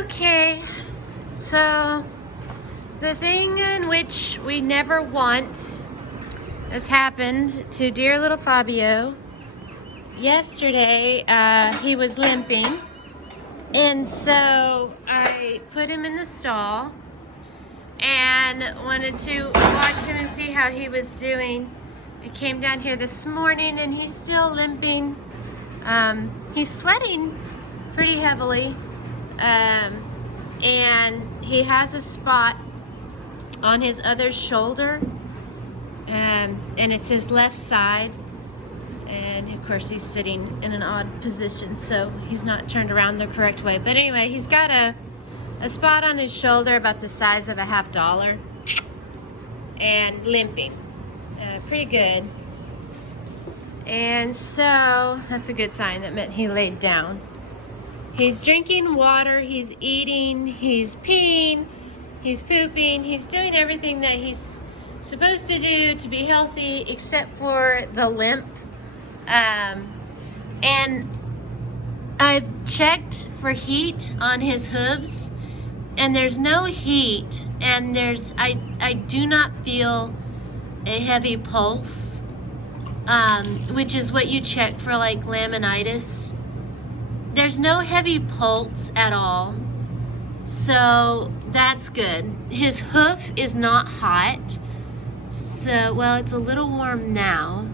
Okay, so the thing in which we never want has happened to dear little Fabio. Yesterday, he was limping, and so I put him in the stall and wanted to watch him and see how he was doing. I came down here this morning and he's still limping. He's sweating pretty heavily. And he has a spot on his other shoulder, and it's his left side, and of course he's sitting in an odd position, so he's not turned around the correct way. But anyway, he's got a spot on his shoulder about the size of a $50 and limping pretty good. And so that's a good sign. That meant he laid down. He's drinking water, he's eating, he's peeing, he's pooping, he's doing everything that he's supposed to do to be healthy except for the limp. And I've checked for heat on his hooves, and there's no heat, and I do not feel a heavy pulse, which is what you check for like laminitis. There's no heavy pulse at all, so that's good. His hoof is not hot, so, well, it's a little warm now,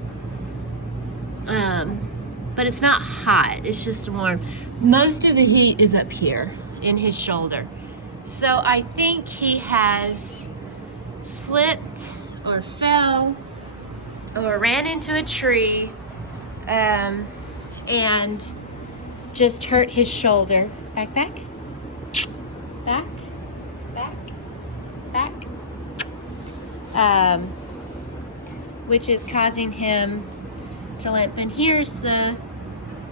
but it's not hot, it's just warm. Most of the heat is up here in his shoulder, so I think he has slipped or fell or ran into a tree, and just hurt his shoulder. Back, which is causing him to limp. And here's the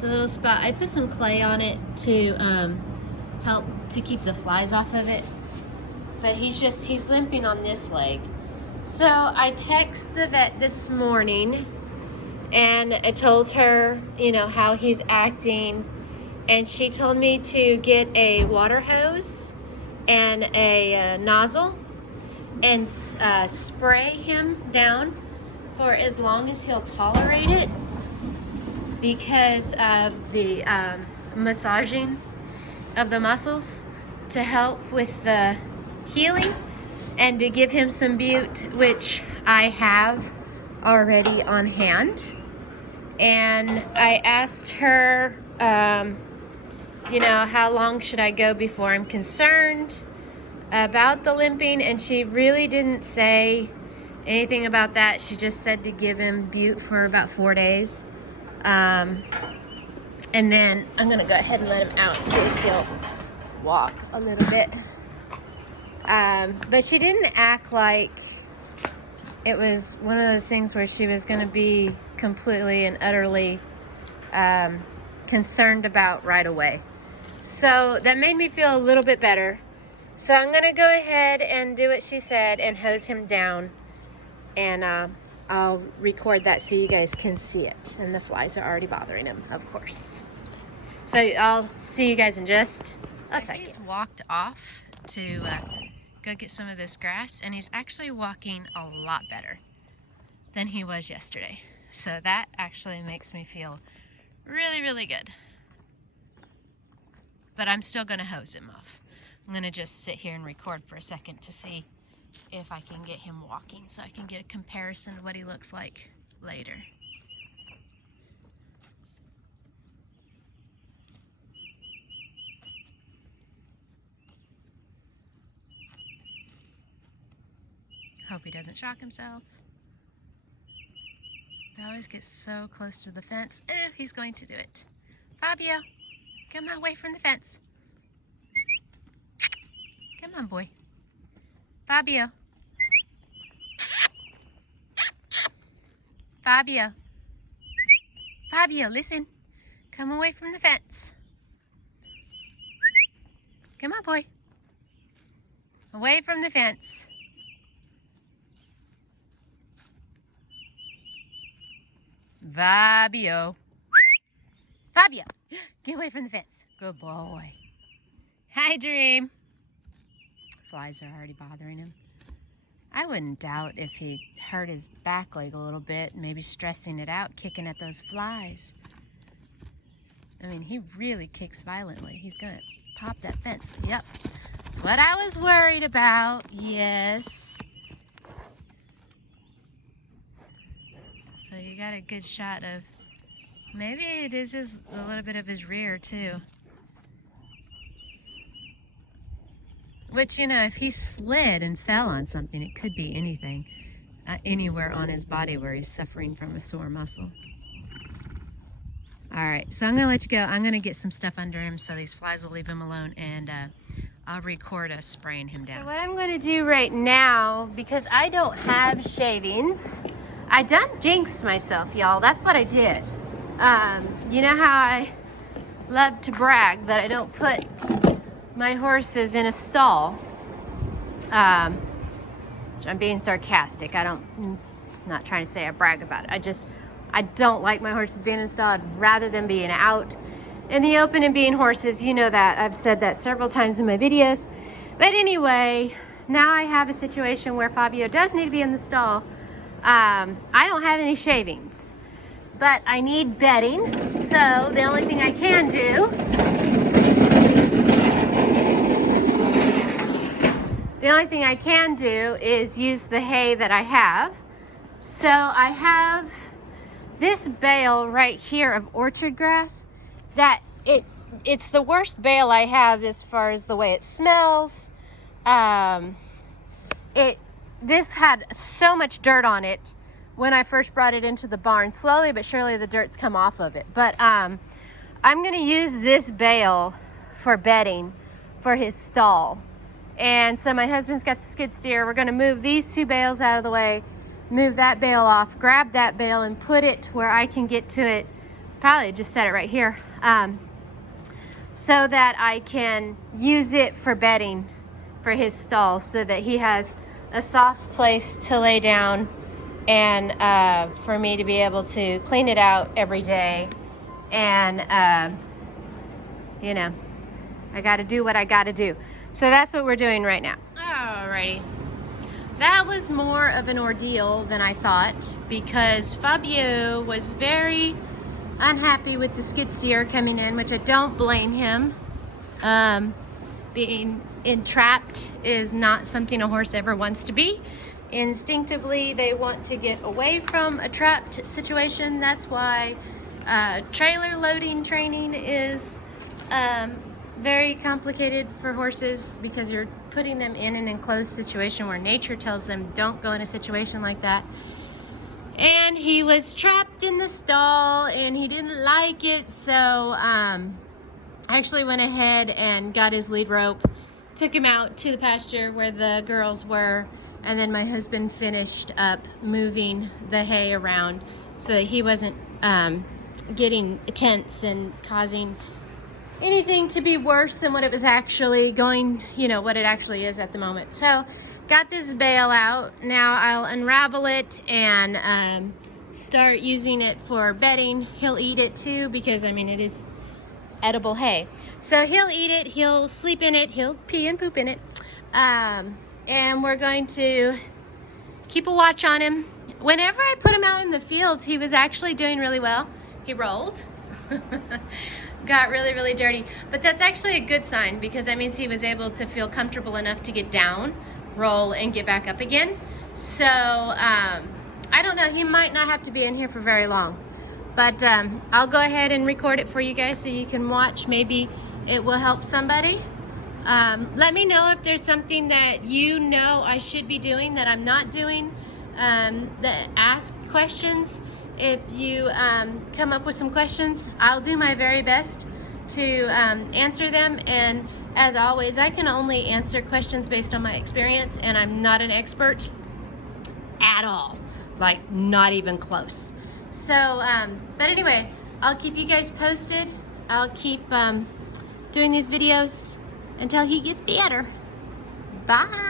little spot. I put some clay on it to help to keep the flies off of it. But he's limping on this leg. So I texted the vet this morning and I told her, you know, how he's acting. And she told me to get a water hose and a nozzle and spray him down for as long as he'll tolerate it, because of the massaging of the muscles to help with the healing, and to give him some bute, which I have already on hand. And I asked her, you know, how long should I go before I'm concerned about the limping, and she really didn't say anything about that. She just said to give him bute for about 4 days, and then I'm gonna go ahead and let him out so he'll walk a little bit. But she didn't act like it was one of those things where she was gonna be completely and utterly concerned about right away. So that made me feel a little bit better. So I'm gonna go ahead and do what she said and hose him down, and I'll record that so you guys can see it. And the flies are already bothering him, of course. So I'll see you guys in just a second. He's walked off to go get some of this grass, and he's actually walking a lot better than he was yesterday. So that actually makes me feel really, really good. But I'm still gonna hose him off. I'm gonna just sit here and record for a second to see if I can get him walking, so I can get a comparison to what he looks like later. Hope he doesn't shock himself. They always get so close to the fence. Oh, he's going to do it. Fabio, come away from the fence. Come on, boy. Fabio. Fabio. Fabio, listen. Come away from the fence. Come on, boy. Away from the fence. Fabio. Fabio, get away from the fence. Good boy. Hi, Dream. Flies are already bothering him. I wouldn't doubt if he hurt his back leg a little bit, maybe stressing it out, kicking at those flies. I mean, he really kicks violently. He's gonna pop that fence. Yep, that's what I was worried about. Yes. So you got a good shot of, maybe it is a little bit of his rear too. Which, you know, if he slid and fell on something, it could be anything. Anywhere on his body where he's suffering from a sore muscle. All right, so I'm gonna let you go. I'm gonna get some stuff under him so these flies will leave him alone, and I'll record us spraying him down. So what I'm gonna do right now, because I don't have shavings, I done jinxed myself, y'all. That's what I did. You know how I love to brag that I don't put my horses in a stall. I'm being sarcastic. I'm not trying to say I brag about it. I don't like my horses being installed rather than being out in the open and being horses. You know that. I've said that several times in my videos. But anyway, now I have a situation where Fabio does need to be in the stall. I don't have any shavings, but I need bedding. So the only thing I can do is use the hay that I have. So I have this bale right here of orchard grass that it's the worst bale I have as far as the way it smells. This had so much dirt on it when I first brought it into the barn. Slowly but surely the dirt's come off of it. But I'm gonna use this bale for bedding for his stall. And so my husband's got the skid steer. We're gonna move these two bales out of the way, move that bale off, grab that bale and put it where I can get to it. Probably just set it right here, so that I can use it for bedding for his stall, so that he has a soft place to lay down and for me to be able to clean it out every day. And you know, I gotta do what I gotta do. So that's what we're doing right now. Alrighty. That was more of an ordeal than I thought, because Fabio was very unhappy with the skid steer coming in, which I don't blame him. Being entrapped is not something a horse ever wants to be. Instinctively, they want to get away from a trapped situation. That's why trailer loading training is very complicated for horses, because you're putting them in an enclosed situation where nature tells them don't go in a situation like that. And he was trapped in the stall and he didn't like it, so I actually went ahead and got his lead rope, took him out to the pasture where the girls were, and then my husband finished up moving the hay around so that he wasn't getting tense and causing anything to be worse than what it was actually going, you know, what it actually is at the moment. So got this bale out. Now I'll unravel it and start using it for bedding. He'll eat it too, because I mean, it is edible hay. So he'll eat it, he'll sleep in it, he'll pee and poop in it. And we're going to keep a watch on him. Whenever I put him out in the fields, he was actually doing really well. He rolled. Got really, really dirty. But that's actually a good sign, because that means he was able to feel comfortable enough to get down, roll, and get back up again. So, I don't know. He might not have to be in here for very long. But I'll go ahead and record it for you guys so you can watch. Maybe it will help somebody. Let me know if there's something that you know I should be doing that I'm not doing. Ask questions. If you come up with some questions, I'll do my very best to answer them. And as always, I can only answer questions based on my experience, and I'm not an expert at all, like not even close. So, but anyway, I'll keep you guys posted. I'll keep doing these videos until he gets better. Bye.